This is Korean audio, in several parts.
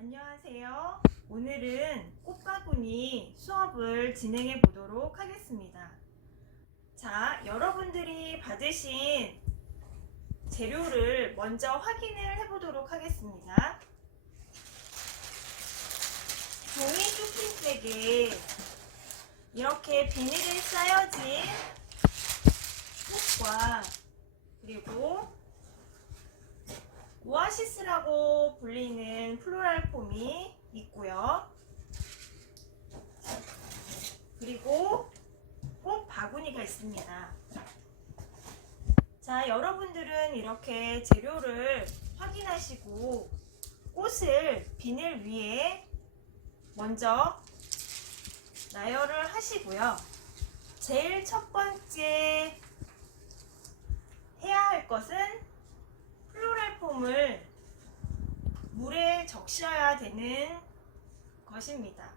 안녕하세요. 오늘은 꽃바구니 수업을 진행해 보도록 하겠습니다. 자, 여러분들이 받으신 재료를 먼저 확인을 해 보도록 하겠습니다. 종이 쇼핑백에 이렇게 비닐에 쌓여진 꽃과 그리고 오아시스라고 불리는 플로랄 폼이 있고요. 그리고 꽃 바구니가 있습니다. 자, 여러분들은 이렇게 재료를 확인하시고 꽃을 비닐 위에 먼저 나열을 하시고요. 제일 첫 번째 해야 할 것은 플로랄 폼을 물에 적셔야 되는 것입니다.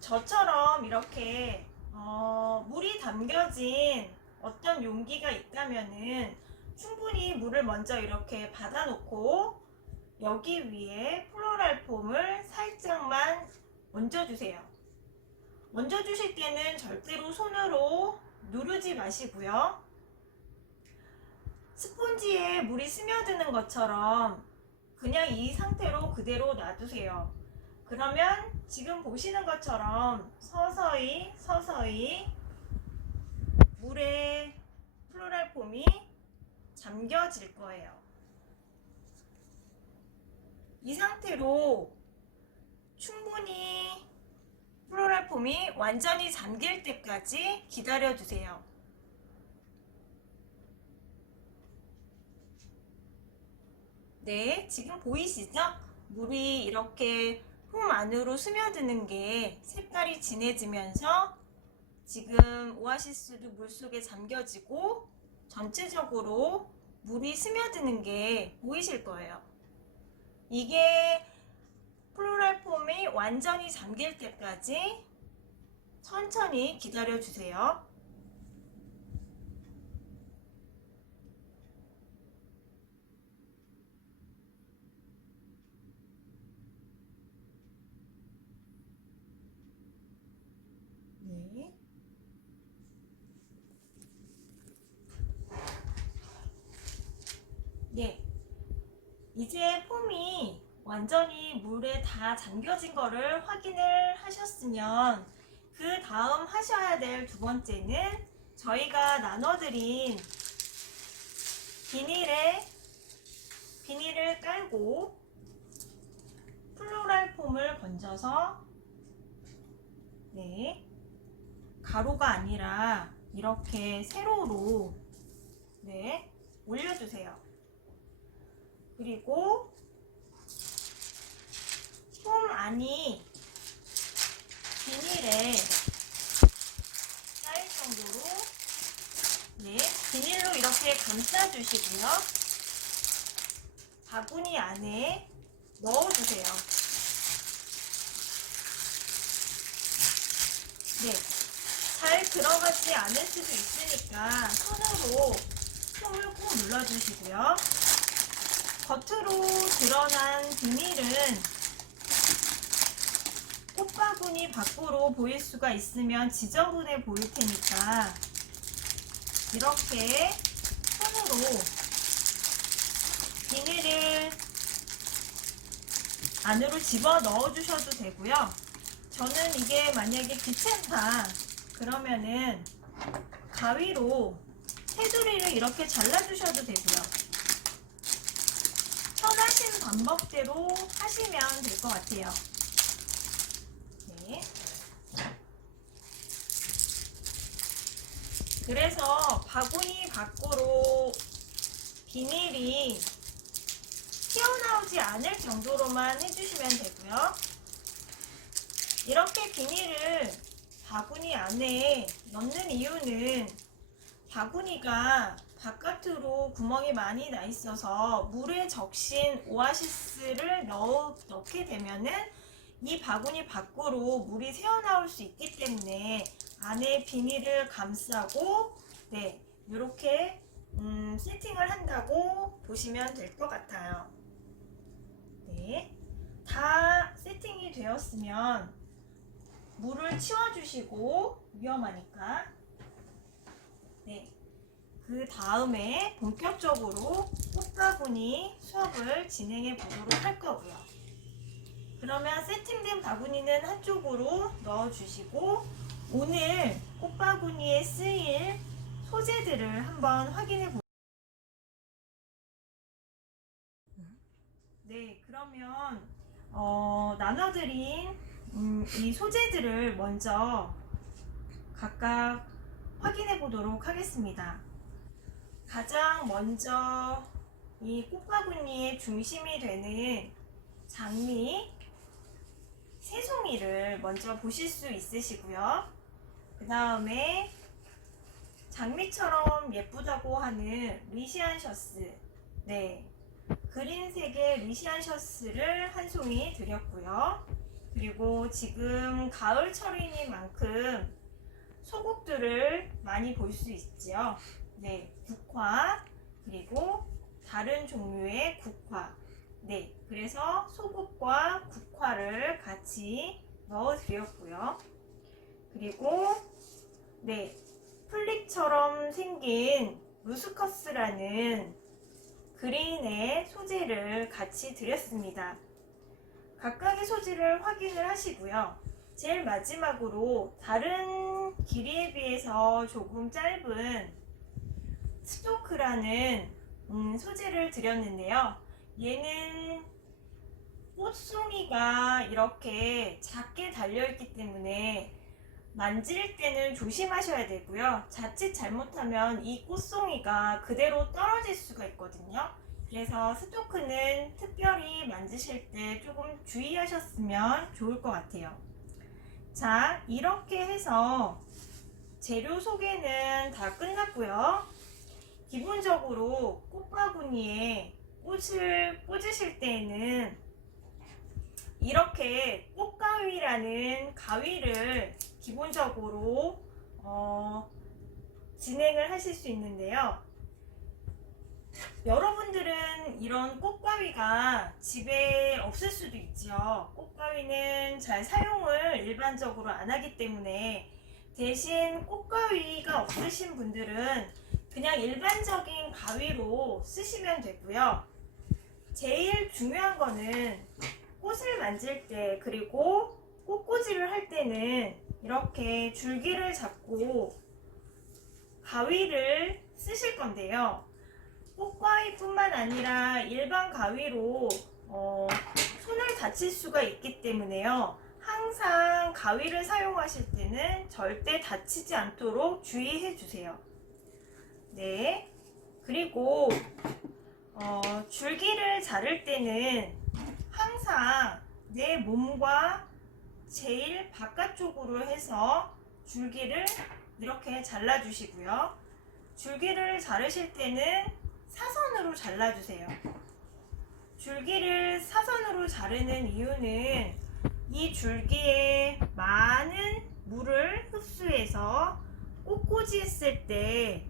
저처럼 이렇게 어, 물이 담겨진 어떤 용기가 있다면은 충분히 물을 먼저 이렇게 받아놓고 여기 위에 플로랄 폼을 살짝만 얹어주세요. 얹어주실 때는 절대로 손으로 누르지 마시고요. 스폰지에 물이 스며드는 것처럼 그냥 이 상태로 그대로 놔두세요. 그러면 지금 보시는 것처럼 서서히 서서히 물에 플로랄 폼이 잠겨질 거예요. 이 상태로 충분히 플로랄 폼이 완전히 잠길 때까지 기다려 주세요. 네, 지금 보이시죠? 물이 이렇게 폼 안으로 스며드는 게 색깔이 진해지면서 지금 오아시스도 물 속에 잠겨지고 전체적으로 물이 스며드는 게 보이실 거예요. 이게 플로랄 폼이 완전히 잠길 때까지 천천히 기다려 주세요. 네. 네. 이제 폼이 완전히 물에 다 잠겨진 거를 확인을 하셨으면 그 다음 하셔야 될 두 번째는 저희가 나눠드린 비닐에 비닐을 깔고 플로랄 폼을 건져서 네 가로가 아니라 이렇게 세로로 네 올려주세요. 그리고 폼 안이 비닐에 쌓일 정도로 네 비닐로 이렇게 감싸 주시고요. 바구니 안에 넣어주세요. 네, 잘 들어가지 않을 수도 있으니까 손으로 폼을 꼭 눌러주시고요. 겉으로 드러난 비닐은 꽃바구니 밖으로 보일 수가 있으면 지저분해 보일 테니까 이렇게 손으로 비닐을 안으로 집어 넣어 주셔도 되고요. 저는 이게 만약에 귀찮다 그러면은 가위로 테두리를 이렇게 잘라 주셔도 되고요. 방법대로 하시면 될 것 같아요. 네. 그래서 바구니 밖으로 비닐이 튀어나오지 않을 정도로만 해주시면 되고요. 이렇게 비닐을 바구니 안에 넣는 이유는 바구니가 바깥으로 구멍이 많이 나 있어서 물에 적신 오아시스를 넣, 넣게 되면은 이 바구니 밖으로 물이 새어나올 수 있기 때문에 안에 비닐을 감싸고 네 이렇게 음, 세팅을 한다고 보시면 될 것 같아요. 네. 네. 다 세팅이 되었으면 물을 치워주시고 위험하니까. 네. 그 다음에 본격적으로 꽃바구니 수업을 진행해 보도록 할 거고요. 그러면 세팅된 바구니는 한쪽으로 넣어주시고 오늘 꽃바구니에 쓰일 소재들을 한번 확인해 보. 네, 그러면 어, 나눠드린 음, 이 소재들을 먼저 각각 확인해 보도록 하겠습니다. 가장 먼저 이 꽃바구니의 중심이 되는 장미 새송이를 먼저 보실 수 있으시고요. 그 다음에 장미처럼 예쁘다고 하는 리시안 셔스, 네, 그린색의 리시안 셔스를 한 송이 드렸고요. 그리고 지금 가을철인 만큼 소국들을 많이 볼 수 있죠. 네, 국화 그리고 다른 종류의 국화. 네, 그래서 소국과 국화를 같이 넣어 드렸고요. 그리고 네, 플립처럼 생긴 루스커스라는 그린의 소재를 같이 드렸습니다. 각각의 소재를 확인을 하시고요. 제일 마지막으로 다른 길이에 비해서 조금 짧은 스토크라는 음, 소재를 드렸는데요. 얘는 꽃송이가 이렇게 작게 달려있기 때문에 만질 때는 조심하셔야 되고요. 자칫 잘못하면 이 꽃송이가 그대로 떨어질 수가 있거든요. 그래서 스토크는 특별히 만지실 때 조금 주의하셨으면 좋을 것 같아요. 자, 이렇게 해서 재료 소개는 다 끝났고요. 기본적으로 꽃바구니에 꽃을 꽂으실 때에는 이렇게 꽃가위라는 가위를 기본적으로 어, 진행을 하실 수 있는데요. 여러분들은 이런 꽃가위가 집에 없을 수도 있죠. 꽃가위는 잘 사용을 일반적으로 안 하기 때문에 대신 꽃가위가 없으신 분들은 그냥 일반적인 가위로 쓰시면 되고요. 제일 중요한 거는 꽃을 만질 때 그리고 꽃꽂이를 할 때는 이렇게 줄기를 잡고 가위를 쓰실 건데요. 꽃가위뿐만 아니라 일반 가위로 어, 손을 다칠 수가 있기 때문에요. 항상 가위를 사용하실 때는 절대 다치지 않도록 주의해 주세요. 네. 그리고 어, 줄기를 자를 때는 항상 내 몸과 제일 바깥쪽으로 해서 줄기를 이렇게 잘라주시고요. 줄기를 자르실 때는 사선으로 잘라주세요. 줄기를 사선으로 자르는 이유는 이 줄기에 많은 물을 흡수해서 꽃꽂이 했을 때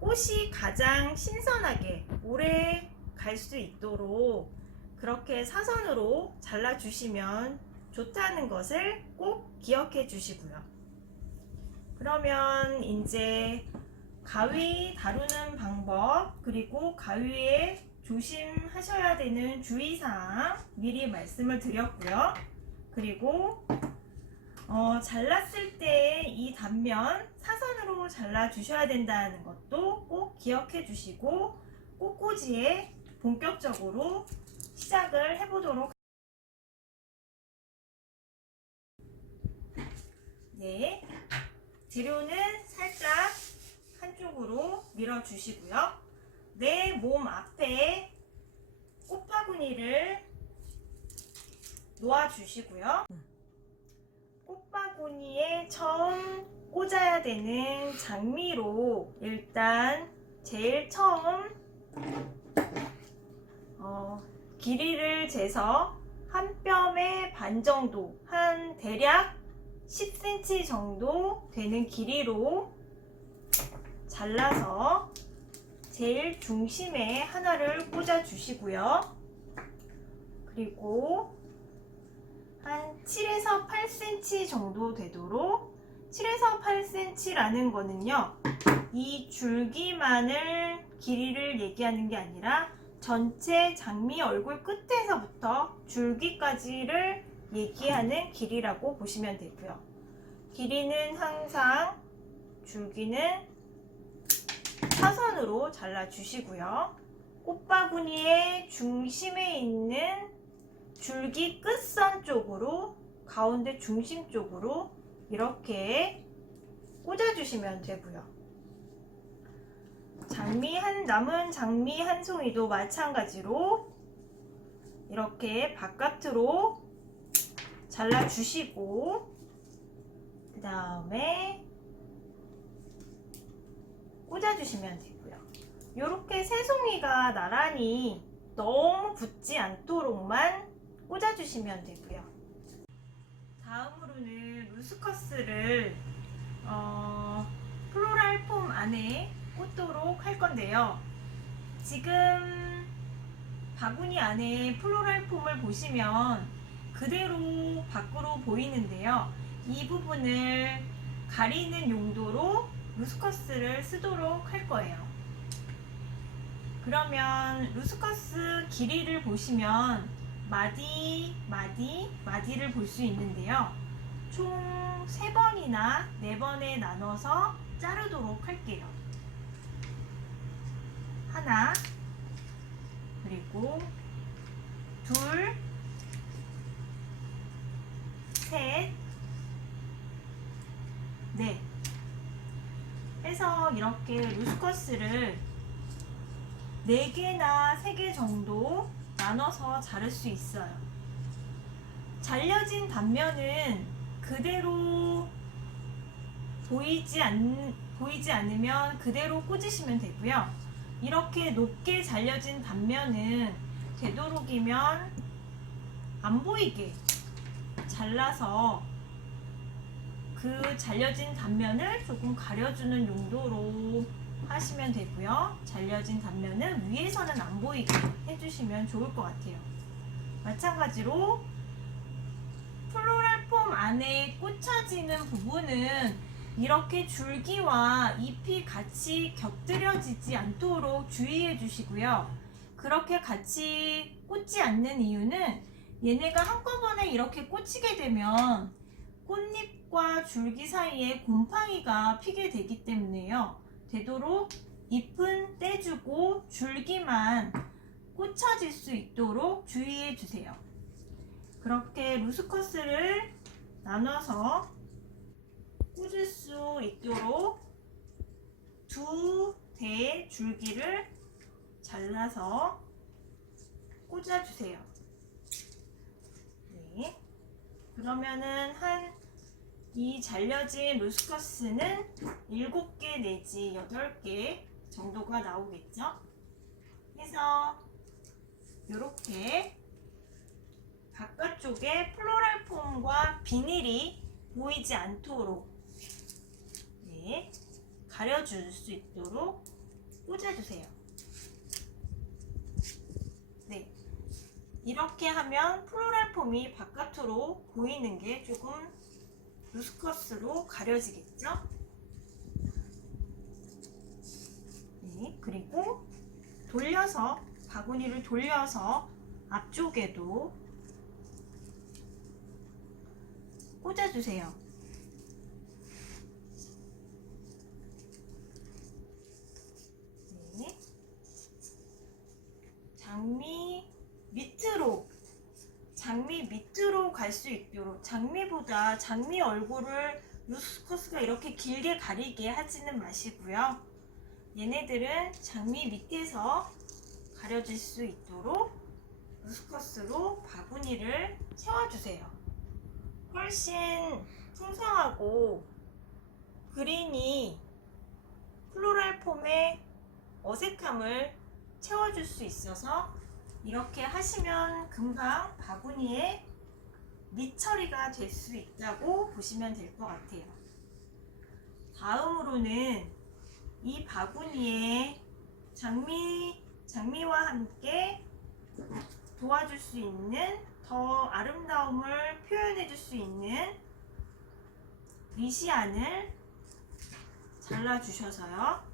꽃이 가장 신선하게 오래 갈 수 있도록 그렇게 사선으로 잘라주시면 좋다는 것을 꼭 기억해 주시고요. 그러면 이제 가위 다루는 방법 그리고 가위에 조심하셔야 되는 주의사항 미리 말씀을 드렸고요. 그리고 어, 잘랐을 때 이 단면 사선으로 잘라 주셔야 된다는 것도 꼭 기억해 주시고 꽃꽂이에 본격적으로 시작을 해보도록 네 재료는 살짝 한쪽으로 밀어 주시고요. 내 몸 앞에 꽃바구니를 놓아 주시고요 꽃바구니에 처음 꽂아야 되는 장미로 일단 제일 처음 어, 길이를 재서 한 뼘의 반 정도, 한 대략 10cm 정도 되는 길이로 잘라서 제일 중심에 하나를 꽂아 주시고요. 그리고 한 7에서 8cm 정도 되도록 7에서 8cm라는 거는요. 이 줄기만을 길이를 얘기하는 게 아니라 전체 장미 얼굴 끝에서부터 줄기까지를 얘기하는 길이라고 보시면 되고요. 길이는 항상 줄기는 사선으로 잘라 주시고요. 꽃바구니의 중심에 있는 줄기 끝선 쪽으로 가운데 중심 쪽으로 이렇게 꽂아주시면 되고요. 장미 한 남은 장미 한 송이도 마찬가지로 이렇게 바깥으로 잘라주시고 그 다음에 꽂아주시면 되고요. 이렇게 세 송이가 나란히 너무 붙지 않도록만 꽂아주시면 되고요. 다음으로는 루스커스를 어, 플로랄 폼 안에 꽂도록 할 건데요. 지금 바구니 안에 플로랄 폼을 보시면 그대로 밖으로 보이는데요. 이 부분을 가리는 용도로 루스커스를 쓰도록 할 거예요. 그러면 루스커스 길이를 보시면 마디, 마디, 마디를 볼 수 있는데요. 총 세 번이나 네 번에 나눠서 자르도록 할게요. 하나, 그리고 둘, 셋, 넷. 해서 이렇게 루스커스를 4개나 3개 정도 나눠서 자를 수 있어요. 잘려진 단면은 그대로 보이지, 않, 보이지 않으면 그대로 꽂으시면 되고요. 이렇게 높게 잘려진 단면은 되도록이면 안 보이게 잘라서 그 잘려진 단면을 조금 가려주는 용도로 하시면 되고요. 잘려진 단면은 위에서는 안 보이게 해주시면 좋을 것 같아요. 마찬가지로 플로랄 폼 안에 꽂혀지는 부분은 이렇게 줄기와 잎이 같이 곁들여지지 않도록 주의해 주시고요. 그렇게 같이 꽂지 않는 이유는 얘네가 한꺼번에 이렇게 꽂히게 되면 꽃잎과 줄기 사이에 곰팡이가 피게 되기 때문에요. 되도록 잎은 떼주고 줄기만 꽂혀질 수 있도록 주의해 주세요. 그렇게 루스커스를 나눠서 꽂을 수 있도록 두 대의 줄기를 잘라서 꽂아주세요. 네. 그러면은 한 이 잘려진 루스커스는 7개 내지 8개 정도가 나오겠죠? 그래서 이렇게 바깥쪽에 플로랄 폼과 비닐이 보이지 않도록 네, 가려줄 수 있도록 꽂아주세요. 네, 이렇게 하면 플로랄 폼이 바깥으로 보이는 게 조금 루스커스로 가려지겠죠? 네, 그리고 돌려서 바구니를 돌려서 앞쪽에도 꽂아주세요. 네. 장미 밑으로 장미 밑으로 갈 수 있도록 장미보다 장미 얼굴을 루스커스가 이렇게 길게 가리게 하지는 마시고요. 얘네들은 장미 밑에서 가려질 수 있도록 루스커스로 바구니를 채워주세요. 훨씬 풍성하고 그린이 플로랄 폼의 어색함을 채워줄 수 있어서 이렇게 하시면 금방 바구니에 밑처리가 될 수 있다고 보시면 될 것 같아요. 다음으로는 이 바구니에 장미, 장미와 함께 도와줄 수 있는 더 아름다움을 표현해 줄 수 있는 리시안을 잘라 주셔서요.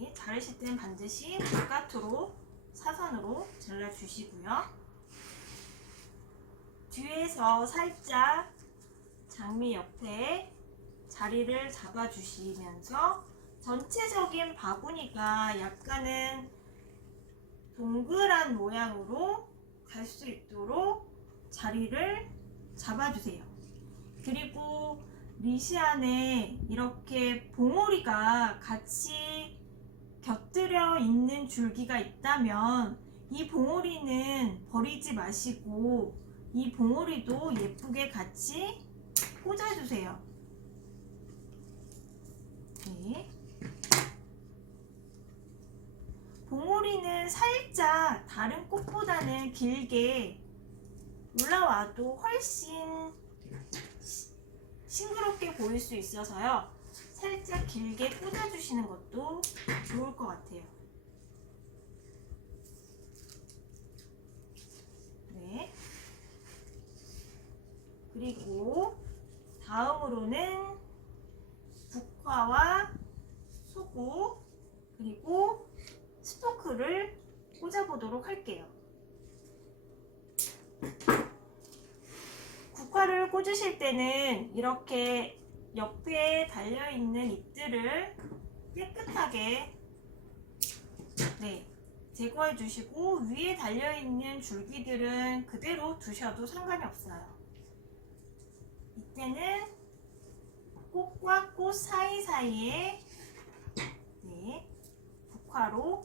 네, 자르실 때는 반드시 바깥으로 사선으로 잘라 주시고요. 뒤에서 살짝 장미 옆에 자리를 잡아 주시면서 전체적인 바구니가 약간은 동그란 모양으로 갈 수 있도록 자리를 잡아주세요. 그리고 리시안에 이렇게 봉오리가 같이 곁들여 있는 줄기가 있다면 이 봉오리는 버리지 마시고 이 봉오리도 예쁘게 같이 꽂아주세요. 네. 봉오리는 살짝 다른 꽃보다는 길게 올라와도 훨씬 시- 싱그럽게 보일 수 있어서요. 살짝 길게 꽂아주시는 것도 좋을 것 같아요. 네. 그리고 다음으로는 국화와 소구 그리고 스토크를 꽂아보도록 할게요. 국화를 꽂으실 때는 이렇게 옆에 달려있는 잎들을 깨끗하게 네, 제거해 주시고 위에 달려있는 줄기들은 그대로 두셔도 상관이 없어요. 이때는 꽃과 꽃 사이사이에 네, 국화로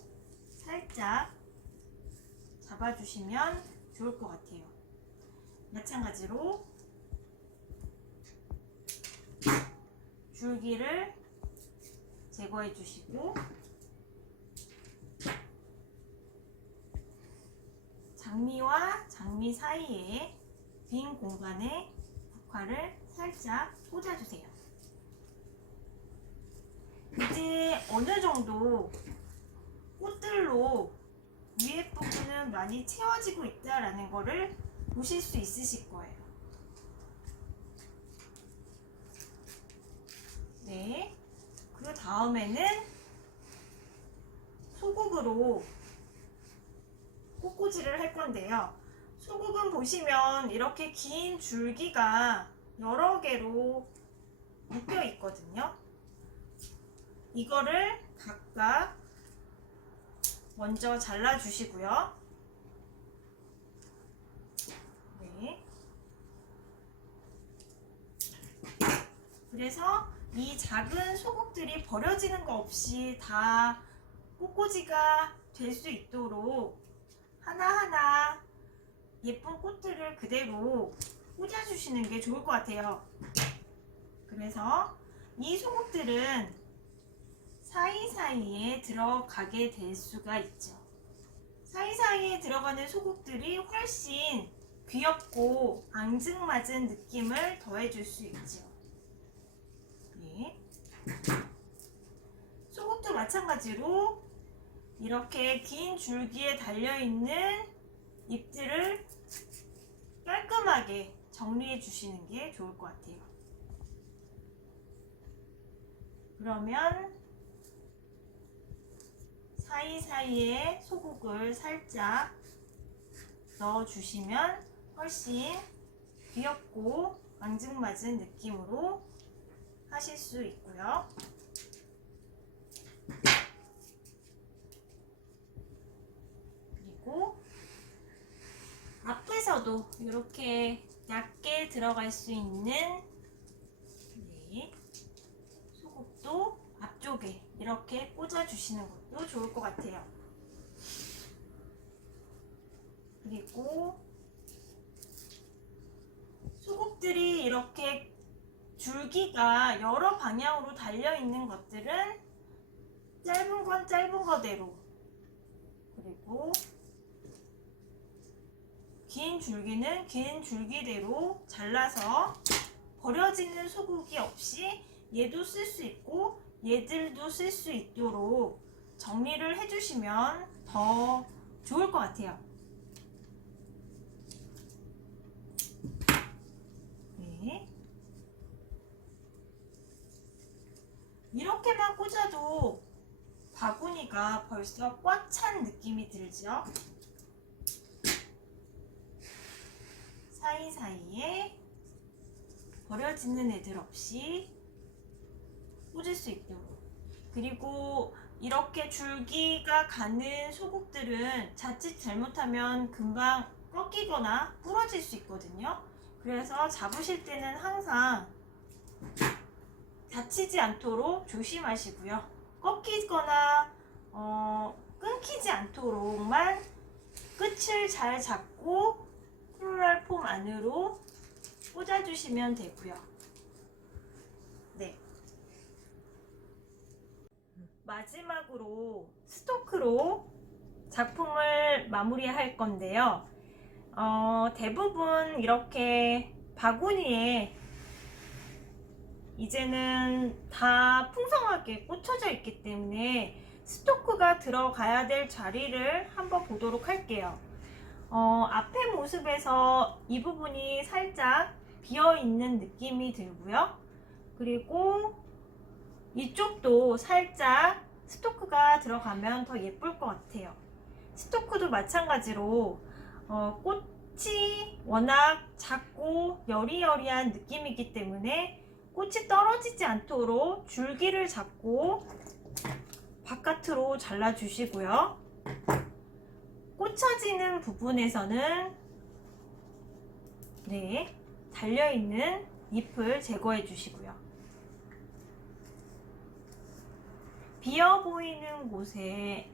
살짝 잡아주시면 좋을 것 같아요. 마찬가지로 줄기를 제거해 주시고 장미와 장미 사이에 빈 공간에 국화를 살짝 꽂아주세요. 이제 어느 정도 꽃들로 위에 부분은 많이 채워지고 있다라는 거를 보실 수 있으실 거예요. 네. 그 다음에는 소국으로 꽃꽂이를 할 건데요. 소국은 보시면 이렇게 긴 줄기가 여러 개로 묶여 있거든요. 이거를 각각 먼저 잘라 주시고요. 네. 그래서 이 작은 소국들이 버려지는 거 없이 다 꽃꽂이가 될 수 있도록 하나하나 예쁜 꽃들을 그대로 꽂아주시는 게 좋을 것 같아요. 그래서 이 소국들은 사이사이에 들어가게 될 수가 있죠. 사이사이에 들어가는 소국들이 훨씬 귀엽고 앙증맞은 느낌을 더해줄 수 있죠. 네. 소국도 마찬가지로 이렇게 긴 줄기에 달려있는 잎들을 깔끔하게 정리해 주시는 게 좋을 것 같아요. 그러면 사이사이에 소국을 살짝 넣어주시면 훨씬 귀엽고 앙증맞은 느낌으로 하실 수 있고요. 그리고 앞에서도 이렇게 얇게 들어갈 수 있는 네, 소국도 앞쪽에 이렇게 꽂아주시는 것도 좋을 것 같아요. 그리고 소국들이 이렇게 줄기가 여러 방향으로 달려 있는 것들은 짧은 건 짧은 거대로 그리고 긴 줄기는 긴 줄기대로 잘라서 버려지는 소국이 없이 얘도 쓸 수 있고 얘들도 쓸 수 있도록 정리를 해주시면 더 좋을 것 같아요. 네. 이렇게만 꽂아도 바구니가 벌써 꽉 찬 느낌이 들죠? 사이사이에 버려지는 애들 없이 꽂을 수 있도록 그리고 이렇게 줄기가 가는 소국들은 자칫 잘못하면 금방 꺾이거나 부러질 수 있거든요. 그래서 잡으실 때는 항상 다치지 않도록 조심하시고요. 꺾이거나 어, 끊기지 않도록만 끝을 잘 잡고 플로랄 폼 안으로 꽂아주시면 되고요. 네. 마지막으로 스토크로 작품을 마무리할 건데요. 어, 대부분 이렇게 바구니에 이제는 다 풍성하게 꽂혀져 있기 때문에 스토크가 들어가야 될 자리를 한번 보도록 할게요. 어, 앞에 모습에서 이 부분이 살짝 비어 있는 느낌이 들고요. 그리고 이쪽도 살짝 스토크가 들어가면 더 예쁠 것 같아요. 스토크도 마찬가지로 어, 꽃이 워낙 작고 여리여리한 느낌이기 때문에 꽃이 떨어지지 않도록 줄기를 잡고 바깥으로 잘라주시고요. 꽂혀지는 부분에서는 네, 달려있는 잎을 제거해 주시고요. 비어 보이는 곳에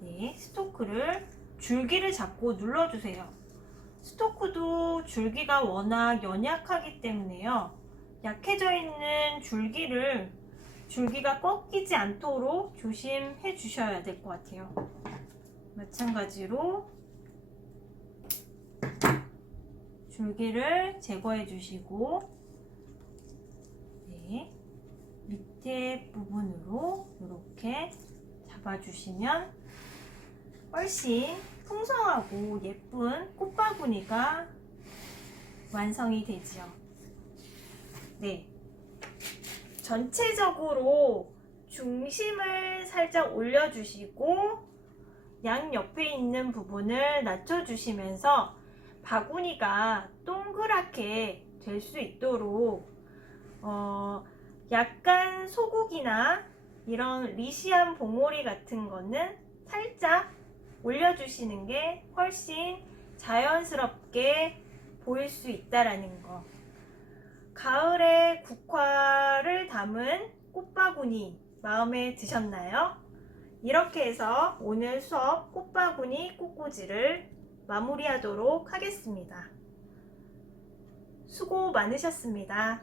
네, 스토크를 줄기를 잡고 눌러주세요. 스토크도 줄기가 워낙 연약하기 때문에요. 약해져 있는 줄기를 줄기가 꺾이지 않도록 조심해 주셔야 될 것 같아요. 마찬가지로 줄기를 제거해 주시고 네, 밑에 부분으로 이렇게 잡아주시면 훨씬 풍성하고 예쁜 꽃바구니가 완성이 되지요. 네. 전체적으로 중심을 살짝 올려주시고 양 옆에 있는 부분을 낮춰주시면서 바구니가 동그랗게 될 수 있도록 어, 약간 소국이나 이런 리시안 봉오리 같은 거는 살짝 올려주시는 게 훨씬 자연스럽게 보일 수 있다라는 거. 가을에 국화를 담은 꽃바구니 마음에 드셨나요? 이렇게 해서 오늘 수업 꽃바구니 꽃꽂이를 마무리하도록 하겠습니다. 수고 많으셨습니다.